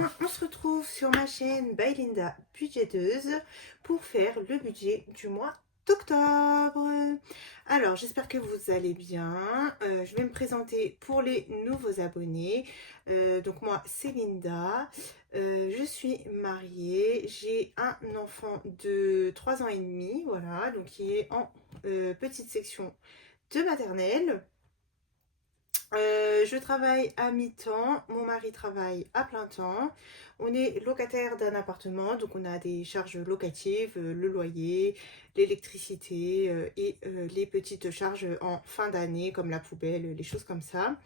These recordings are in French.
matin, on se retrouve sur ma chaîne by Linda Budgeteuse pour faire le budget du mois d'octobre. Alors, j'espère que vous allez bien. Je vais me présenter pour les nouveaux abonnés. Donc moi, c'est Linda. Je suis mariée. J'ai un enfant de 3 ans et demi, voilà, donc qui est en petite section de maternelle. Je travaille à mi-temps, mon mari travaille à plein temps. On est locataire d'un appartement, donc on a des charges locatives, le loyer, l'électricité les petites charges en fin d'année comme la poubelle, les choses comme ça.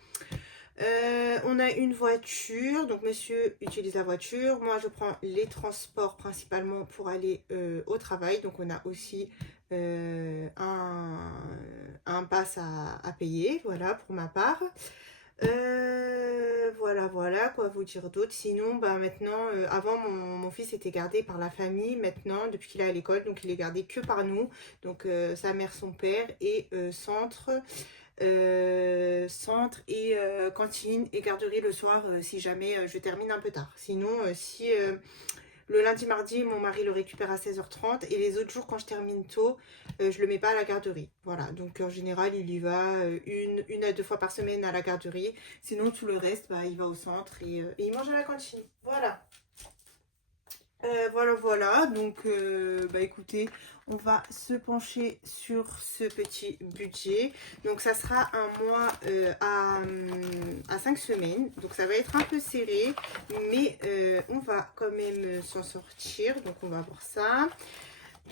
On a une voiture, donc monsieur utilise la voiture. Moi, je prends les transports principalement pour aller au travail. Donc, on a aussi un pass à payer, voilà, pour ma part. Voilà, quoi vous dire d'autre. Sinon, bah maintenant, avant, mon fils était gardé par la famille. Maintenant, depuis qu'il est à l'école, donc il est gardé que par nous. Donc, sa mère, son père et centre et cantine et garderie le soir si jamais je termine un peu tard. Sinon, si le lundi, mardi, mon mari le récupère à 16h30 et les autres jours, quand je termine tôt, je le mets pas à la garderie. Voilà, donc en général, il y va une à deux fois par semaine à la garderie. Sinon, tout le reste, bah, il va au centre et il mange à la cantine. Voilà. Voilà, donc bah écoutez, on va se pencher sur ce petit budget. Donc ça sera un mois à 5 semaines, donc ça va être un peu serré, mais on va quand même s'en sortir, donc on va voir ça.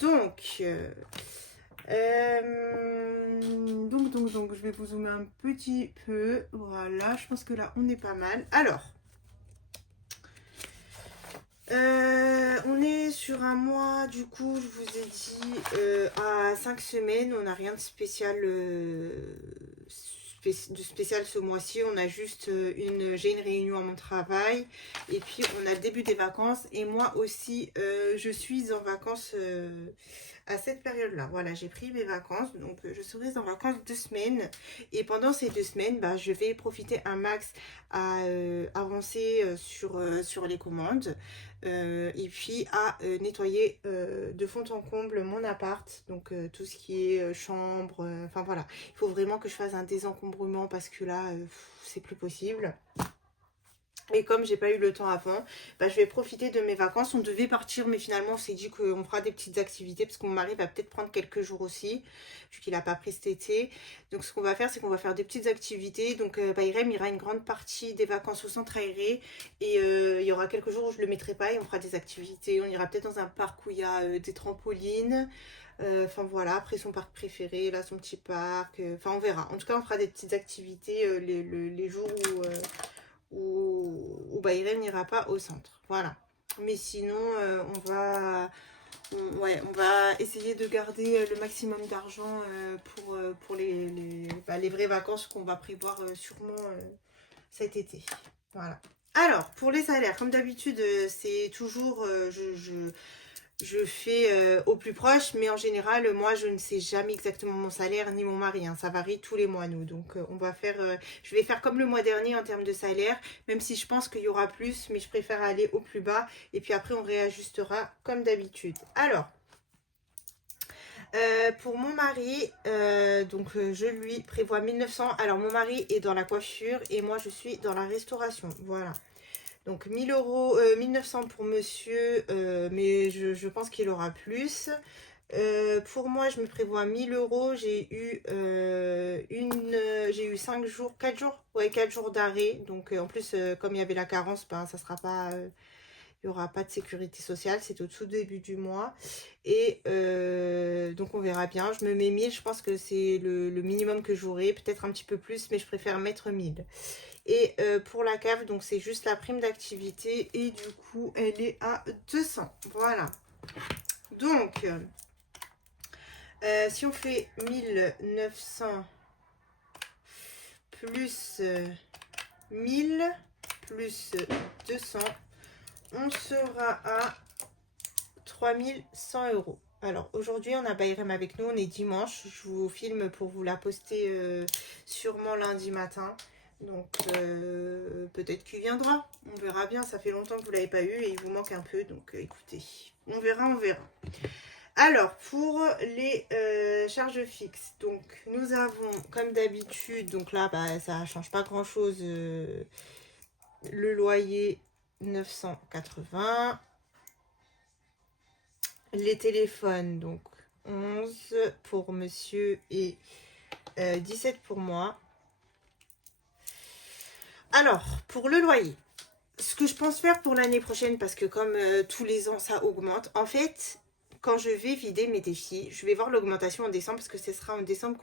Donc, je vais vous zoomer un petit peu, voilà, je pense que là on est pas mal. Alors, on est sur un mois, du coup, je vous ai dit, à 5 semaines. On n'a rien de spécial, ce mois-ci. On a juste j'ai une réunion à mon travail. Et puis, on a le début des vacances. Et moi aussi, je suis en vacances à cette période-là. Voilà, j'ai pris mes vacances. Donc, je serai en vacances 2 semaines. Et pendant ces 2 semaines, bah, je vais profiter un max à avancer sur les commandes. Et puis à nettoyer de fond en comble mon appart, donc tout ce qui est chambre, enfin voilà, il faut vraiment que je fasse un désencombrement parce que là c'est plus possible. Et comme j'ai pas eu le temps avant, bah, je vais profiter de mes vacances. On devait partir, mais finalement, on s'est dit qu'on fera des petites activités parce que mon mari va peut-être prendre quelques jours aussi, vu qu'il n'a pas pris cet été. Donc, ce qu'on va faire, c'est qu'on va faire des petites activités. Donc, bah, Irem ira une grande partie des vacances au centre aéré. Et il y aura quelques jours où je ne le mettrai pas et on fera des activités. On ira peut-être dans un parc où il y a des trampolines. Enfin voilà, après son parc préféré, là son petit parc. Enfin, on verra. En tout cas, on fera des petites activités les jours où bah, Irène n'ira pas au centre. Voilà. Mais sinon, on va essayer de garder le maximum d'argent pour les vraies vacances qu'on va prévoir sûrement cet été. Voilà. Alors, pour les salaires, comme d'habitude, c'est toujours, je fais au plus proche, mais en général, moi, je ne sais jamais exactement mon salaire, ni mon mari, hein, ça varie tous les mois, nous. Donc, je vais faire comme le mois dernier en termes de salaire, même si je pense qu'il y aura plus, mais je préfère aller au plus bas. Et puis après, on réajustera comme d'habitude. Alors, pour mon mari, je lui prévois 1900. Alors, mon mari est dans la coiffure et moi, je suis dans la restauration. Voilà. Donc 1000 euros, 1900 pour monsieur, mais je pense qu'il aura plus. Pour moi, je me prévois 1000 euros. J'ai eu 5 jours, 4 jours, ouais, 4 jours d'arrêt. Donc en plus, comme il y avait la carence, ben, ça sera pas, il n'y aura pas de sécurité sociale. C'est au tout début du mois. Et donc on verra bien. Je me mets 1000, je pense que c'est le minimum que j'aurai. Peut-être un petit peu plus, mais je préfère mettre 1000. Et pour la cave, donc c'est juste la prime d'activité. Et du coup, elle est à 200. Voilà. Donc, si on fait 1900 plus 1000 plus 200, on sera à 3100 euros. Alors aujourd'hui on a Bayrem avec nous, on est dimanche, je vous filme pour vous la poster sûrement lundi matin. Donc, peut-être qu'il viendra. On verra bien. Ça fait longtemps que vous ne l'avez pas eu et il vous manque un peu. Donc, écoutez, on verra, on verra. Alors, pour les charges fixes, donc nous avons, comme d'habitude, donc là, bah, ça ne change pas grand-chose. Le loyer, 980. Les téléphones, donc 11 pour monsieur et 17 pour moi. Alors, pour le loyer, ce que je pense faire pour l'année prochaine, parce que comme tous les ans ça augmente, en fait, quand je vais vider mes défis, je vais voir l'augmentation en décembre, parce que ce sera en décembre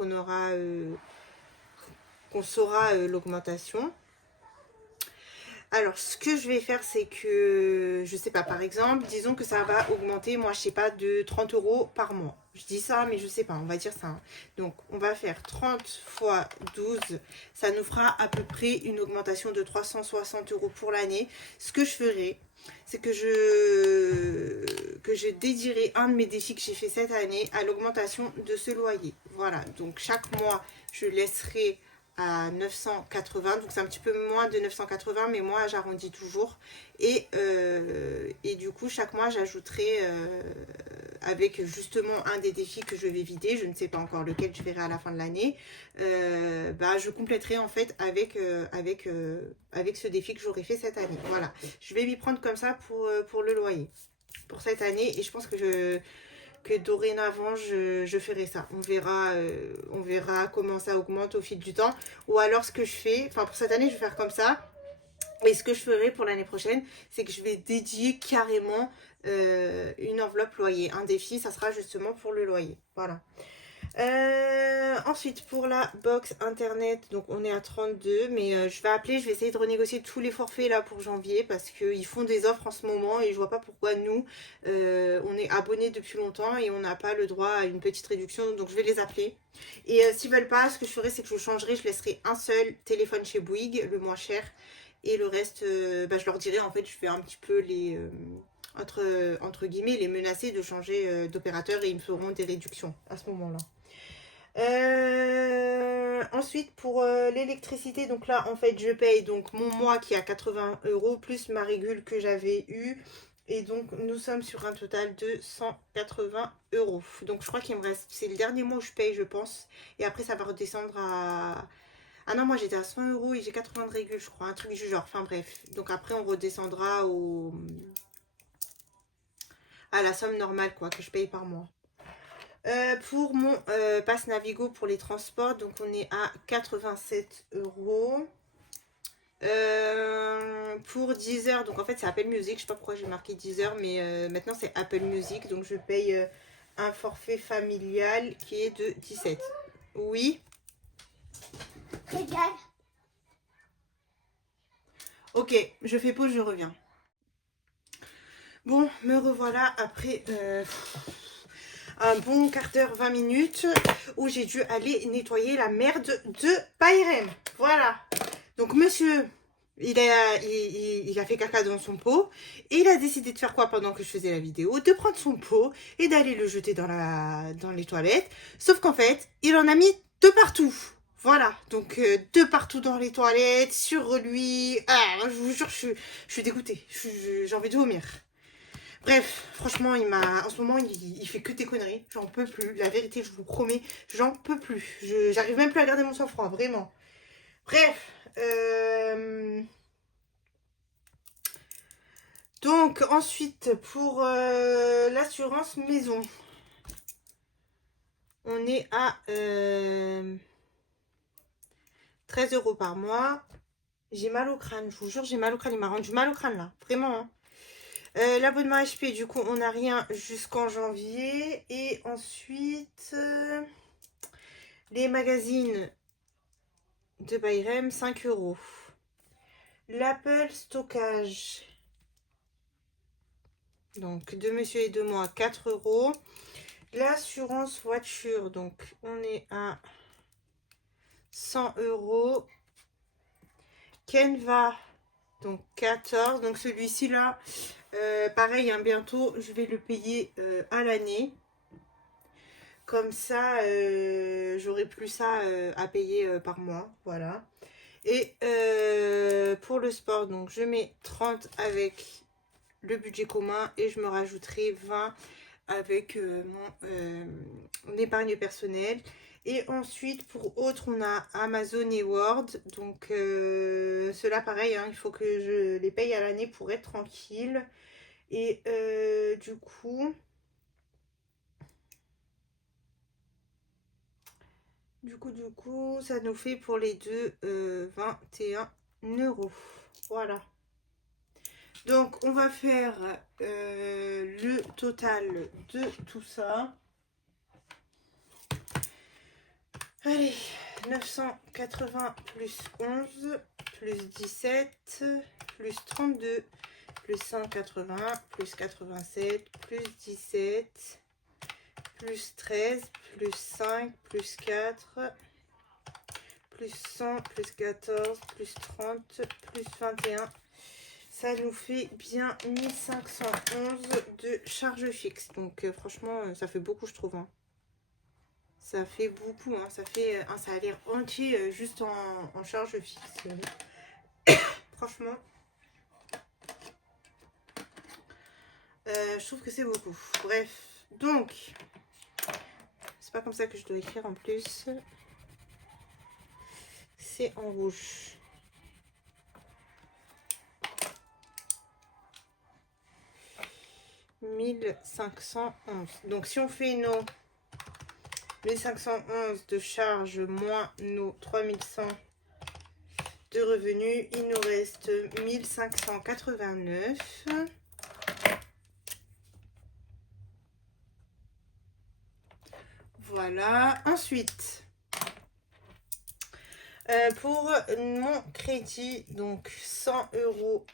qu'on saura l'augmentation. Alors, ce que je vais faire, c'est que, je sais pas, par exemple, disons que ça va augmenter, moi, je sais pas, de 30 € par mois. Je dis ça, mais je sais pas, on va dire ça. Hein. Donc, on va faire 30 fois 12, ça nous fera à peu près une augmentation de 360 € pour l'année. Ce que je ferai, c'est que je dédierai un de mes défis que j'ai fait cette année à l'augmentation de ce loyer. Voilà, donc chaque mois, je laisserai à 980, donc c'est un petit peu moins de 980, mais moi j'arrondis toujours, et du coup chaque mois j'ajouterai avec justement un des défis que je vais vider, je ne sais pas encore lequel, je verrai à la fin de l'année, bah, je compléterai en fait avec ce défi que j'aurai fait cette année. Voilà, je vais m'y prendre comme ça pour le loyer pour cette année, et je pense que dorénavant je ferai ça. On verra comment ça augmente au fil du temps. Ou alors ce que je fais, enfin pour cette année je vais faire comme ça. Et ce que je ferai pour l'année prochaine, c'est que je vais dédier carrément une enveloppe loyer. Un défi, ça sera justement pour le loyer. Voilà. Ensuite, pour la box internet, donc on est à 32, mais je vais appeler, je vais essayer de renégocier tous les forfaits là pour janvier, parce qu'ils font des offres en ce moment et je vois pas pourquoi nous, on est abonnés depuis longtemps et on n'a pas le droit à une petite réduction, donc je vais les appeler. Et s'ils veulent pas, ce que je ferai, c'est que je changerai, je laisserai un seul téléphone chez Bouygues, le moins cher, et le reste, bah, je leur dirai, en fait, je fais un petit peu les... entre guillemets, les menacer de changer d'opérateur, et ils me feront des réductions à ce moment-là. Ensuite, pour l'électricité, donc là en fait je paye donc mon mois qui est à 80 € plus ma régule que j'avais eue, et donc nous sommes sur un total de 180 €. Donc je crois qu'il me reste, c'est le dernier mois où je paye, je pense, et après ça va redescendre à... Ah non, moi j'étais à 100 € et j'ai 80 de régule, je crois, un truc du genre, enfin bref. Donc après on redescendra à la somme normale quoi que je paye par mois. Pour mon pass Navigo pour les transports, donc on est à 87 €. Pour Deezer, donc en fait c'est Apple Music, je sais pas pourquoi j'ai marqué Deezer, mais maintenant c'est Apple Music, donc je paye un forfait familial qui est de 17. Oui. Ok, je fais pause, je reviens. Bon, me revoilà après un bon quart d'heure, 20 minutes, où j'ai dû aller nettoyer la merde de Bayrem. Voilà. Donc monsieur, il a fait caca dans son pot, et il a décidé de faire quoi pendant que je faisais la vidéo? De prendre son pot et d'aller le jeter dans les toilettes. Sauf qu'en fait, il en a mis de partout. Voilà, donc de partout dans les toilettes, sur lui. Ah, je vous jure, je suis dégoûtée. J'ai envie de vomir. Bref, franchement, en ce moment, il fait que des conneries. J'en peux plus. La vérité, je vous promets, j'en peux plus. J'arrive même plus à garder mon sang-froid, vraiment. Bref. Donc, ensuite, pour l'assurance maison, on est à 13 € par mois. J'ai mal au crâne, je vous jure, j'ai mal au crâne. Il m'a rendu mal au crâne, là. Vraiment, hein. L'abonnement HP, du coup, on n'a rien jusqu'en janvier. Et ensuite, les magazines de Bayrem, 5 €. L'Apple stockage, donc de monsieur et de moi, 4 €. L'assurance voiture, donc on est à 100 €. Canva, donc 14. Donc celui-ci là, pareil, hein, bientôt je vais le payer à l'année. Comme ça, j'aurai plus ça à payer par mois. Voilà. Et pour le sport, donc je mets 30 avec le budget commun et je me rajouterai 20 avec mon épargne personnelle. Et ensuite, pour autres, on a Amazon et Word. Donc, cela pareil, hein, il faut que je les paye à l'année pour être tranquille. Et du coup, ça nous fait pour les deux 21 €. Voilà. Donc, on va faire le total de tout ça. Allez, 980 plus 11, plus 17, plus 32, plus 180, plus 87, plus 17, plus 13, plus 5, plus 4, plus 100, plus 14, plus 30, plus 21. Ça nous fait bien 1511 de charge fixe. Donc franchement, ça fait beaucoup, je trouve. Hein. Ça fait beaucoup. Hein. Ça fait un salaire entier juste en charge fixe. Franchement, je trouve que c'est beaucoup. Bref, donc, c'est pas comme ça que je dois écrire en plus. C'est en rouge. « 1511. Donc, si on fait nos 1511 de charge moins nos 3100 de revenus, il nous reste 1589. Voilà. Ensuite, pour mon crédit, donc 100 €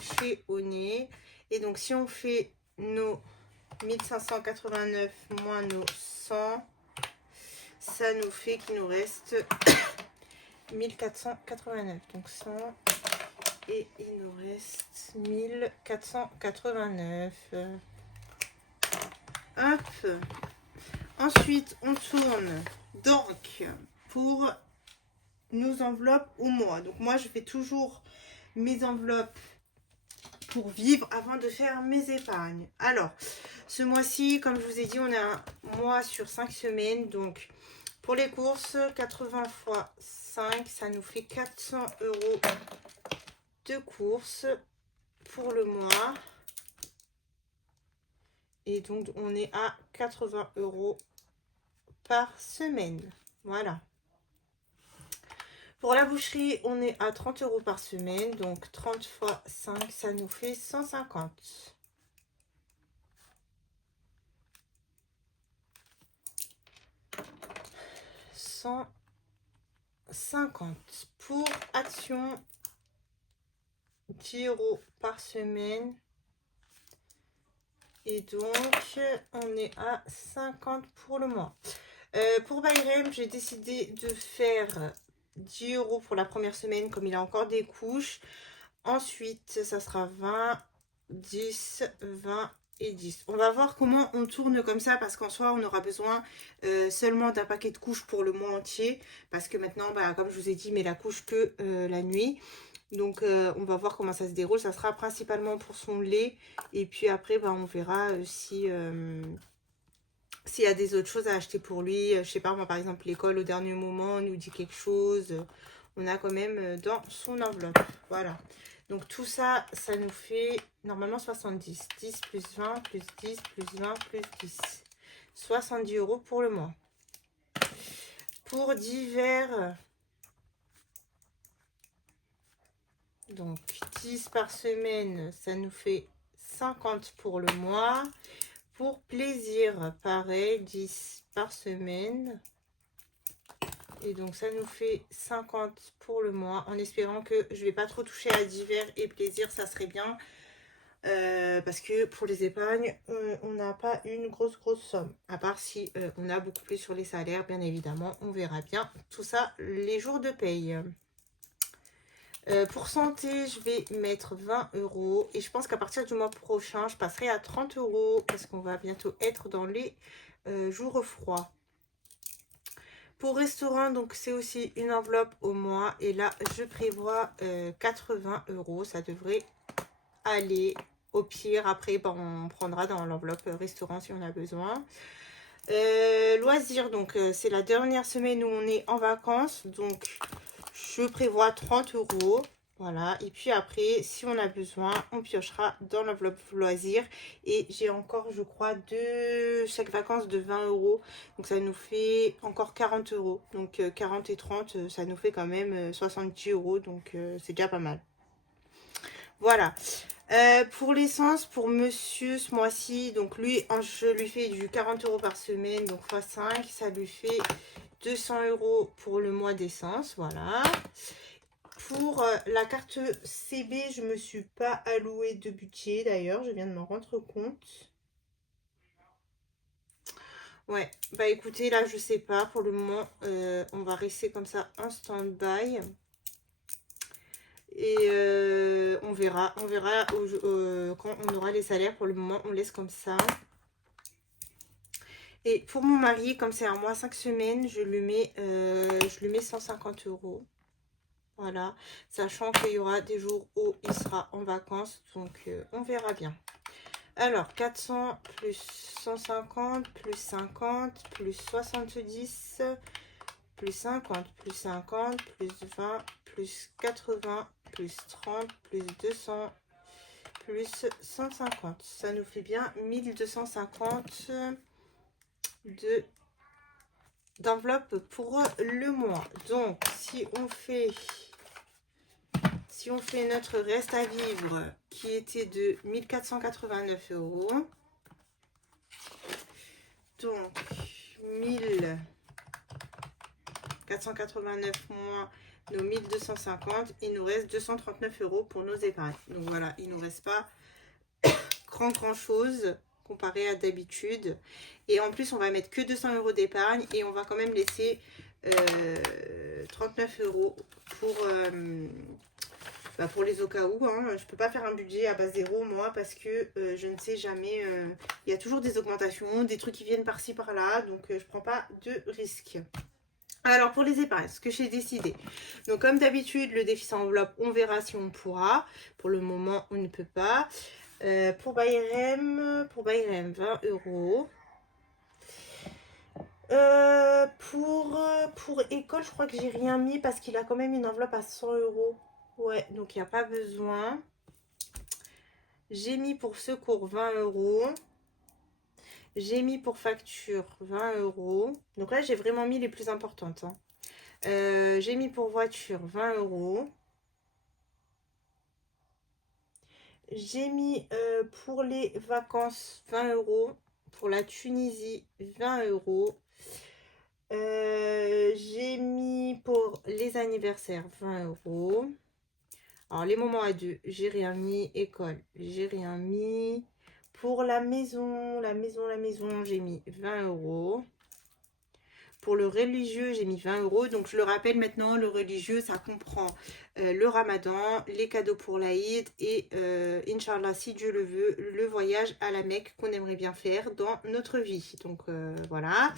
chez Oné. Et donc, si on fait nos 1589 moins nos 100, ça nous fait qu'il nous reste 1489. Donc 100 et il nous reste 1489. Hop. Ensuite, on tourne donc pour nos enveloppes au mois. Donc moi, je fais toujours mes enveloppes pour vivre avant de faire mes épargnes. Alors, ce mois-ci, comme je vous ai dit, on a un mois sur 5 semaines. Donc, pour les courses, 80 fois 5, ça nous fait 400 € de courses pour le mois. Et donc, on est à 80 € par semaine. Voilà. Pour la boucherie, on est à 30 € par semaine. Donc, 30 fois 5, ça nous fait 150. Pour Action, 10 € par semaine. Et donc, on est à 50 pour le mois. Pour Bayrem, j'ai décidé de faire 10 € pour la première semaine, comme il a encore des couches. Ensuite, ça sera 20, 10, 20 et 10. On va voir comment on tourne comme ça, parce qu'en soi, on aura besoin seulement d'un paquet de couches pour le mois entier. Parce que maintenant, bah, comme je vous ai dit, mais la couche que la nuit. Donc, on va voir comment ça se déroule. Ça sera principalement pour son lait. Et puis après, bah, on verra si... s'il y a des autres choses à acheter pour lui, je sais pas, moi par exemple l'école au dernier moment nous dit quelque chose, on a quand même dans son enveloppe. Voilà. Donc tout ça, ça nous fait normalement 70. 10 plus 20 plus 10 plus 20 plus 10. 70 € pour le mois. Pour divers, donc 10 par semaine, ça nous fait 50 pour le mois. Pour plaisir, pareil, 10 par semaine. Et donc, ça nous fait 50 pour le mois. En espérant que je ne vais pas trop toucher à divers et plaisir, ça serait bien. Parce que pour les épargnes, on n'a pas une grosse somme. À part si on a beaucoup plus sur les salaires, bien évidemment. On verra bien tout ça les jours de paye. Pour santé, je vais mettre 20 € et je pense qu'à partir du mois prochain, je passerai à 30 € parce qu'on va bientôt être dans les jours froids. Pour restaurant, donc c'est aussi une enveloppe au mois. Et là, je prévois 80 €. Ça devrait aller. Au pire, après, ben, on prendra dans l'enveloppe restaurant si on a besoin. Loisirs, donc c'est la dernière semaine où on est en vacances. Donc, je prévois 30 €. Voilà, et puis après, si on a besoin, on piochera dans l'enveloppe loisirs. Et j'ai encore, je crois, chaque vacances de 20 €. Donc ça nous fait encore 40 €. Donc 40 et 30, ça nous fait quand même 70 €. Donc c'est déjà pas mal. Voilà. Pour l'essence, pour monsieur ce mois-ci, donc lui, je lui fais du 40 € par semaine, donc x 5, ça lui fait 200 € pour le mois d'essence. Voilà. Pour la carte CB, je ne me suis pas allouée de budget d'ailleurs, je viens de m'en rendre compte. Ouais, bah écoutez, là je sais pas, pour le moment, on va rester comme ça en stand-by. Et on verra quand on aura les salaires. Pour le moment, on laisse comme ça. Et pour mon mari, comme c'est un mois 5 semaines, je lui mets 150 €. Voilà, sachant qu'il y aura des jours où il sera en vacances, donc on verra bien. Alors, 400 plus 150 plus 50 plus 70 plus 50 plus 50 plus 20 plus 80 plus 30 plus 200 plus 150. Ça nous fait bien 1250 d'enveloppe pour le mois. Donc, si on fait notre reste à vivre qui était de 1489 €, donc 1489 moins nos 1250, il nous reste 239 € pour nos épargnes. Donc voilà, il nous reste pas grand chose comparé à d'habitude. Et en plus, on va mettre que 200 € d'épargne et on va quand même laisser 39 € pour les au cas où. Hein. Je peux pas faire un budget à base zéro, moi, parce que je ne sais jamais. Il y a toujours des augmentations, des trucs qui viennent par-ci, par-là. Donc, je prends pas de risques. Alors, pour les épargnes, ce que j'ai décidé. Donc, comme d'habitude, le déficit enveloppe, on verra si on pourra. Pour le moment, on ne peut pas. Pour Bayrem, 20 €. Pour école, je crois que j'ai rien mis parce qu'il a quand même une enveloppe à 100 €. Ouais, donc il n'y a pas besoin. J'ai mis pour secours 20 €. J'ai mis pour facture 20 €. Donc là, j'ai vraiment mis les plus importantes. Hein. J'ai mis pour voiture 20 €. J'ai mis pour les vacances 20 €. Pour la Tunisie, 20 €. J'ai mis pour les anniversaires 20 €. Alors, les moments à deux, j'ai rien mis. École, j'ai rien mis. Pour la maison, j'ai mis 20 €. Pour le religieux, j'ai mis 20 €. Donc, je le rappelle maintenant, le religieux, ça comprend le ramadan, les cadeaux pour l'Aïd et, Inch'Allah, si Dieu le veut, le voyage à la Mecque qu'on aimerait bien faire dans notre vie. Donc, voilà.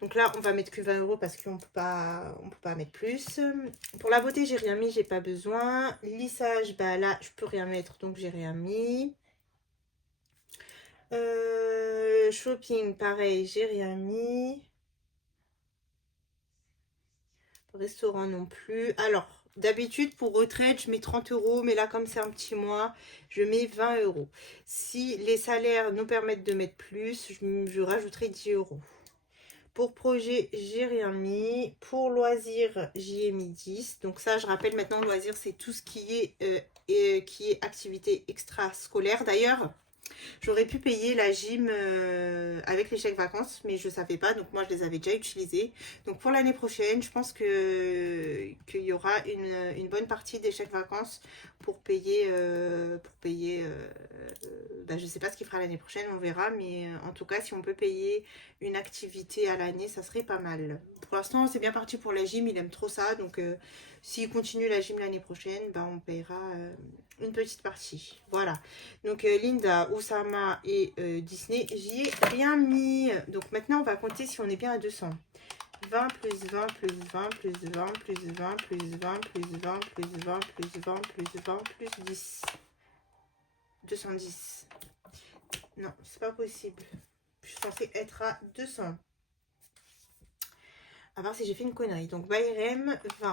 Donc là, on va mettre que 20 € parce qu'on peut pas mettre plus. Pour la beauté, j'ai rien mis, j'ai pas besoin. Lissage, bah là, je peux rien mettre, donc j'ai rien mis. Shopping, pareil, j'ai rien mis. Restaurant non plus. Alors, d'habitude, pour retraite, je mets 30 €, mais là, comme c'est un petit mois, je mets 20 €. Si les salaires nous permettent de mettre plus, je rajouterai 10 €. Pour projet, j'ai rien mis. Pour loisirs, j'y ai mis 10. Donc ça, je rappelle maintenant, loisirs, c'est tout ce qui est activité extrascolaire. D'ailleurs, j'aurais pu payer la gym avec les chèques vacances, mais je ne savais pas. Donc moi, je les avais déjà utilisés. Donc pour l'année prochaine, je pense qu'il y aura une bonne partie des chèques vacances pour payer. Je ne sais pas ce qu'il fera l'année prochaine, on verra. Mais en tout cas, si on peut payer une activité à l'année, ça serait pas mal. Pour l'instant, c'est bien parti pour la gym. Il aime trop ça. Donc s'il continue la gym l'année prochaine, on paiera une petite partie. Voilà. Donc Linda, Oussama et Disney, j'y ai rien mis. Donc maintenant, on va compter si on est bien à 200. 20 plus 20 plus 20 plus 20 plus 20 plus 20 plus 20 plus 20 plus 20 plus 20 plus 10. 210. Non, c'est pas possible. Je suis censée être à 200. À voir si j'ai fait une connerie. Donc, Bayrem, 20.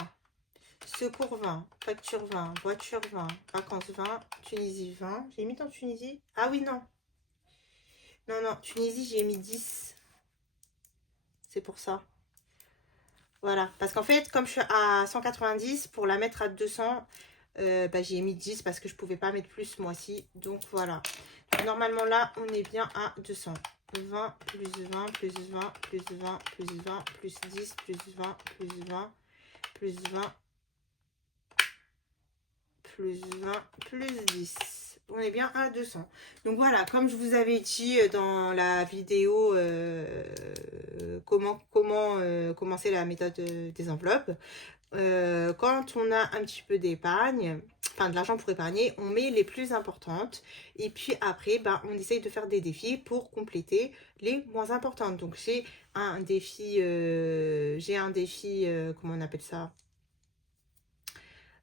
Secours 20. Facture 20. Voiture 20. Vacances 20. Tunisie 20. J'ai mis dans Tunisie? Ah oui, non. Non, non. Tunisie, j'ai mis 10. C'est pour ça. Voilà. Parce qu'en fait, comme je suis à 190, pour la mettre à 200, bah, j'ai mis 10 parce que je pouvais pas mettre plus ce mois-ci. Donc, voilà. Normalement, là, on est bien à 200. 20 plus 20 plus 20 plus 20 plus 20 plus 10 plus 20 plus 20 plus 20 plus 20 plus 10. On est bien à 200. Donc voilà, comme je vous avais dit dans la vidéo comment commencer la méthode des enveloppes, quand on a un petit peu d'épargne, enfin de l'argent pour épargner, on met les plus importantes et puis après ben, on essaye de faire des défis pour compléter les moins importantes. Donc j'ai un défi comment on appelle ça,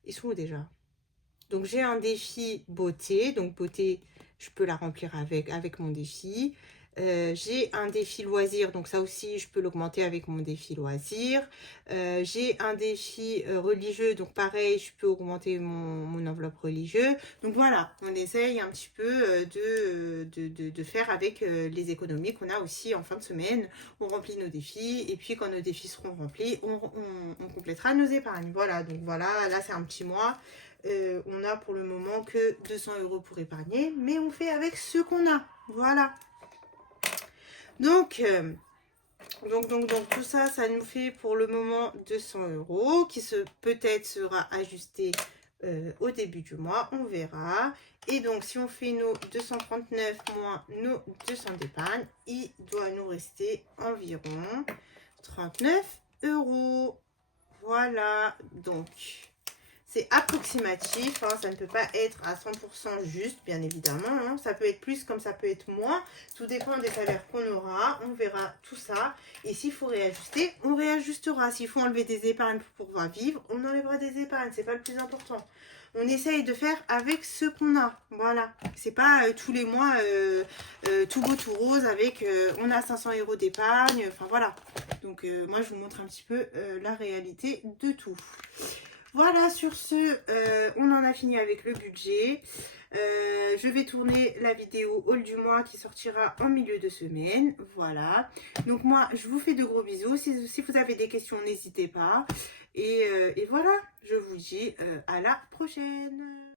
ils sont où déjà? Donc j'ai un défi beauté, donc beauté je peux la remplir avec mon défi. J'ai un défi loisir, donc ça aussi je peux l'augmenter avec mon défi loisir. J'ai un défi religieux, donc pareil je peux augmenter mon enveloppe religieux. Donc voilà, on essaye un petit peu de faire avec les économies qu'on a aussi en fin de semaine. On remplit nos défis et puis quand nos défis seront remplis, on complétera nos épargnes. Voilà, donc voilà, là c'est un petit mois. On a pour le moment que 200 € pour épargner, mais on fait avec ce qu'on a. Voilà. Donc, tout ça, ça nous fait pour le moment 200 € qui peut-être sera ajusté au début du mois. On verra. Et donc, si on fait nos 239 moins nos 200 d'épargne, il doit nous rester environ 39 €. Voilà. Donc, c'est approximatif, hein, ça ne peut pas être à 100% juste, bien évidemment. Hein. Ça peut être plus comme ça peut être moins. Tout dépend des salaires qu'on aura. On verra tout ça. Et s'il faut réajuster, on réajustera. S'il faut enlever des épargnes pour pouvoir vivre, on enlèvera des épargnes. C'est pas le plus important. On essaye de faire avec ce qu'on a. Voilà. C'est pas tous les mois tout beau, tout rose avec on a 500 € d'épargne. Enfin voilà. Donc moi je vous montre un petit peu la réalité de tout. Voilà, sur ce, on en a fini avec le budget. Je vais tourner la vidéo haul du mois qui sortira en milieu de semaine. Voilà. Donc moi, je vous fais de gros bisous. Si vous avez des questions, n'hésitez pas. Et voilà, je vous dis à la prochaine.